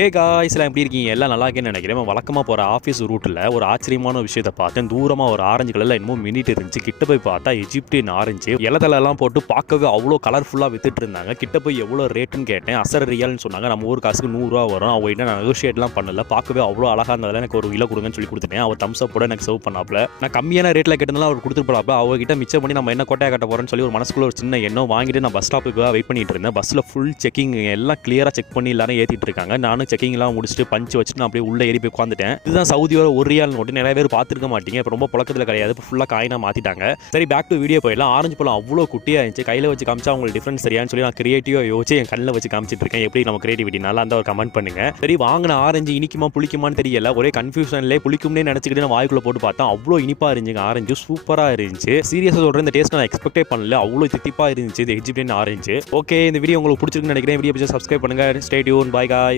Hey guys எல்லாம் எப்படி இருக்கீங்க? எல்லாம் நல்லா இருக்கேன்னு நினைக்கிறேன். வழக்கமாக போகிற ஆஃபீஸ் ரூட்டில் ஒரு ஆச்சரியமான விஷயத்தை பார்த்தேன். தூரமாக ஒரு ஆரஞ்சு கலரில் இன்னமும் மின்னிட்டு இருந்துச்சு. கிட்ட போய் பார்த்தா எஜிப்டியன் ஆரஞ்சு இலதெல்லாம் போட்டு பார்க்கவே அவ்வளோ கலர்ஃபுல்லாக வித்துட்டு இருந்தாங்க. கிட்ட போய் எவ்வளோ ரேட்டுன்னு கேட்டேன். அசர் ரியால்னு சொன்னாங்க. நம்ம ஊர் காசுக்கு 100 ரூபா வரும். அவங்க என்ன நெகோஷியேட்லாம் பண்ணல. பார்க்கவே அவ்வளோ அழகாக இருந்ததில் எனக்கு ஒரு கிலோ கொடுங்கன்னு சொல்லி கொடுத்துட்டேன். அவர் தம்ஸ் அப் கூட எனக்கு சர்வ் பண்ணாப்ல. நான் கம்மியான ரேட்டில் கேட்டதுனால அவர் கொடுத்துருப்பாப்ல. அவர்கிட்ட மிச்சம் பண்ணி நம்ம என்ன கொட்டையை கட்ட போகிறோன்னு சொல்லி ஒரு மனசுக்குள்ள ஒரு சின்ன எண்ணம் வாங்கிட்டு நான் பஸ் ஸ்டாப்புக்கு வெயிட் பண்ணிட்டு இருந்தேன். பஸ்ஸில் ஃபுல் செக்கிங் எல்லாம் கிளியராக செக் பண்ணி எல்லாரும் ஏற்றிட்டு இருக்காங்க. நானும் செக்கிங்லாம் முடிச்சுட்டு பஞ்சு வச்சுட்டு நான் அப்படியே உள்ள ஏறி போய் உட்காந்துட்டேன். இதுதான் சவுதியோட ஒரு ரியால் நோட்டு. நிறைய பேர் பார்த்துருக்க மாட்டீங்க. இப்போ ரொம்ப புழக்கத்தில் கிடையாது. இப்போ ஃபுல்லாக காயினா மாற்றிட்டாங்க. சரி, பேக் டு வீடியோ போயிடலாம். ஆரஞ்சு பழம் அவ்வளோ குட்டியாக இருந்துச்சு. கையில் வச்சு காமிச்சா உங்களுக்கு டிஃப்ரென்ஸ் சரியான்னு சொல்லி நான் கிரியேட்டிவாக யோசிச்சு என் கண்ணில் வச்சு காமிச்சிட்டு இருக்கேன். எப்படி நம்ம கிரியேட்டிவிட்டினால அந்த ஒரு கமெண்ட் பண்ணுங்க. சரி, வாங்கின ஆரஞ்சு இனிக்குமா புளிக்குமான்னு தெரியல. ஒரே கன்ஃபியூஷன்லேயே புளிக்கும்னே நினச்சிக்கிட்டு நான் வாய்க்குள்ள போட்டு பார்த்தா அவ்வளோ இனிப்பாக இருந்துச்சு. ஆரஞ்சு சூப்பராக இருந்துச்சு. சீரியஸாக சொல்கிறேன், இந்த டேஸ்ட் நான் எக்ஸ்பெக்டே பண்ணல. அவ்வளோ தித்திப்பாக இருந்துச்சு இந்த எஜிப்டியன் ஆரஞ்சு. ஓகே, இந்த வீடியோ உங்களுக்கு பிடிச்சிருக்குன்னு நினைக்கிறேன். வீடியோ பிடிச்சா சப்ஸ்கிரைப் பண்ணுங்க. Stay tune. By guys.